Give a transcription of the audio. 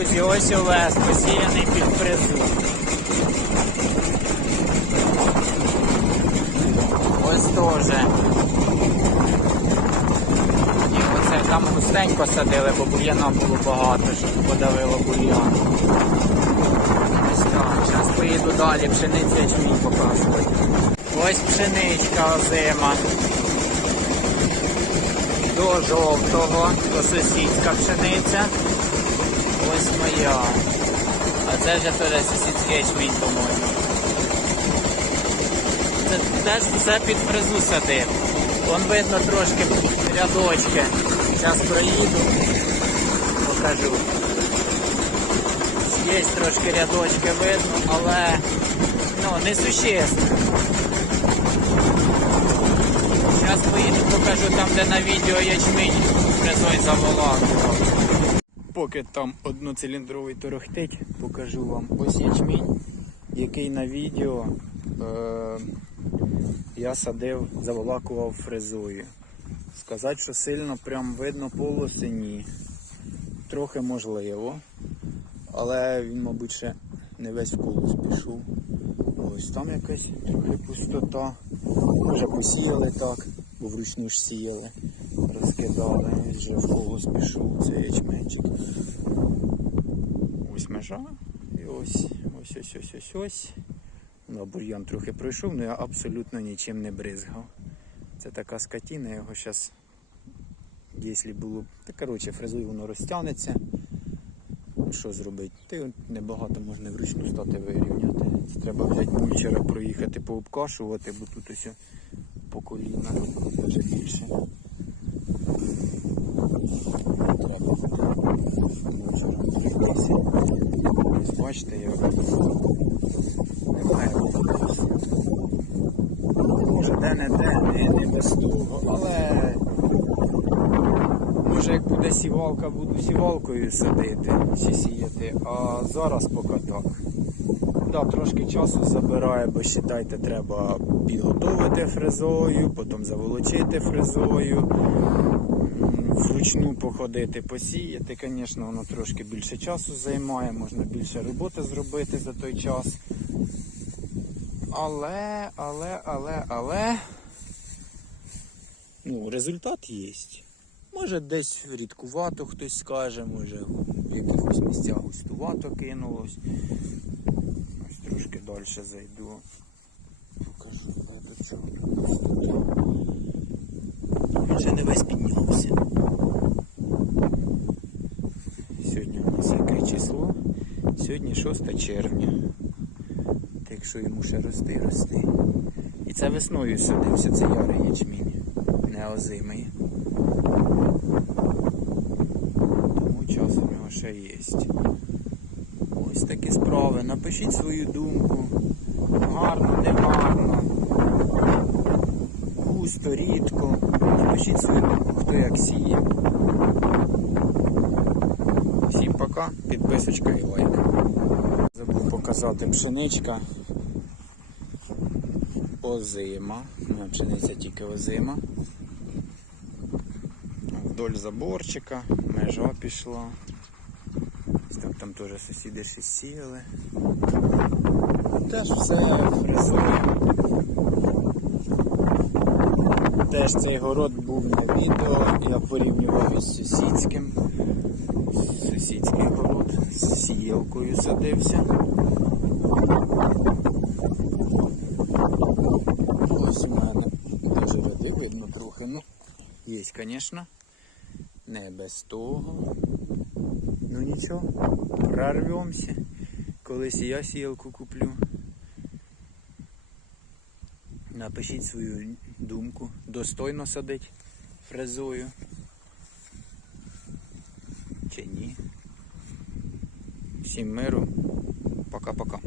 друзі, ось овес, посіяний під фрезу. Ось теж. І оце там густенько садили, бо бур'яна було багато, щоб подавило бур'ян. Ось так. Зараз поїду далі, пшениця ячмінь показувати. Ось пшеничка озима. До жовтого, то сусідська пшениця. Ось моя. А це вже теж сусідський ячмінь, по-моєму. Це теж все під фрезу садив. Вон видно трошки рядочки. Зараз проїду, покажу. Є трошки рядочки видно, але ну, не существенно. Зараз поїду, покажу там, де на відео ячмінь фрезой заволакував. Поки там одноциліндровий торохтить, покажу вам ось ячмінь, який на відео е- я садив, заволакував фрезою. Сказати, що сильно прям видно полоси ні. Трохи можливо. Але він, мабуть, ще не весь в колос пішов. Ось там якась трохи пустота. Може посіяли так, бо вручну ж сіяли, розкидали, Ось вже в колос пішов цей ячменчик. Ось межа. І ось ось ось ось ось ось. Ну, бур'ян трохи пройшов, але я абсолютно нічим не бризгав. Це така скотина, його зараз, якщо було. Та коротше, фрезою воно розтягнеться. Що зробити? Ти небагато можна вручну стати вирівняти. Це треба взяти мульчера, проїхати пообкашувати, бо тут ось по коліна, навіть більше. Ось бачите, як немає вулиць. Може де-не-де, не, без того, але може як буде сівалка, буду сівалкою садити чи сіяти, а зараз поки так. Да, трошки часу забирає, бо считайте, треба підготовити фрезою, потім заволочити фрезою, вручну походити, посіяти. Звісно, воно трошки більше часу займає, можна більше роботи зробити за той час. Але, але, але, але. Ну, результат є. Може десь рідкувато хтось скаже, може в якихось місцях густувато кинулось. Ось трошки далі зайду. Покажу де це густоту. Він ще не весь піднявся. Сьогодні у нас яке число? Сьогодні 6 червня. Так що йому ще рости, рости. І це весною садився, це ярий ячмінь, не озимий. Тому час у нього ще є. Ось такі справи. Напишіть свою думку. Гарно, не гарно. Густо, рідко. Напишіть свою думку, хто як сіє. Всім пока, підписочка і лайк. Забув показати пшеничка. Озима. Пшениця тільки озима. Вдоль заборчика, межа пішла. Так там теж сусіди щось сіяли. Теж все фрезує. Теж цей город був на відео, я порівнював із сусідським. З садився. Ось у мене теж ряди видно трохи. Ну, є, звісно. Не без того. Ну нічого, прорвемося. Колись я сіялку куплю. Напишіть свою думку. Достойно садить фрезою. Чи ні? Всім миру. Пока-пока.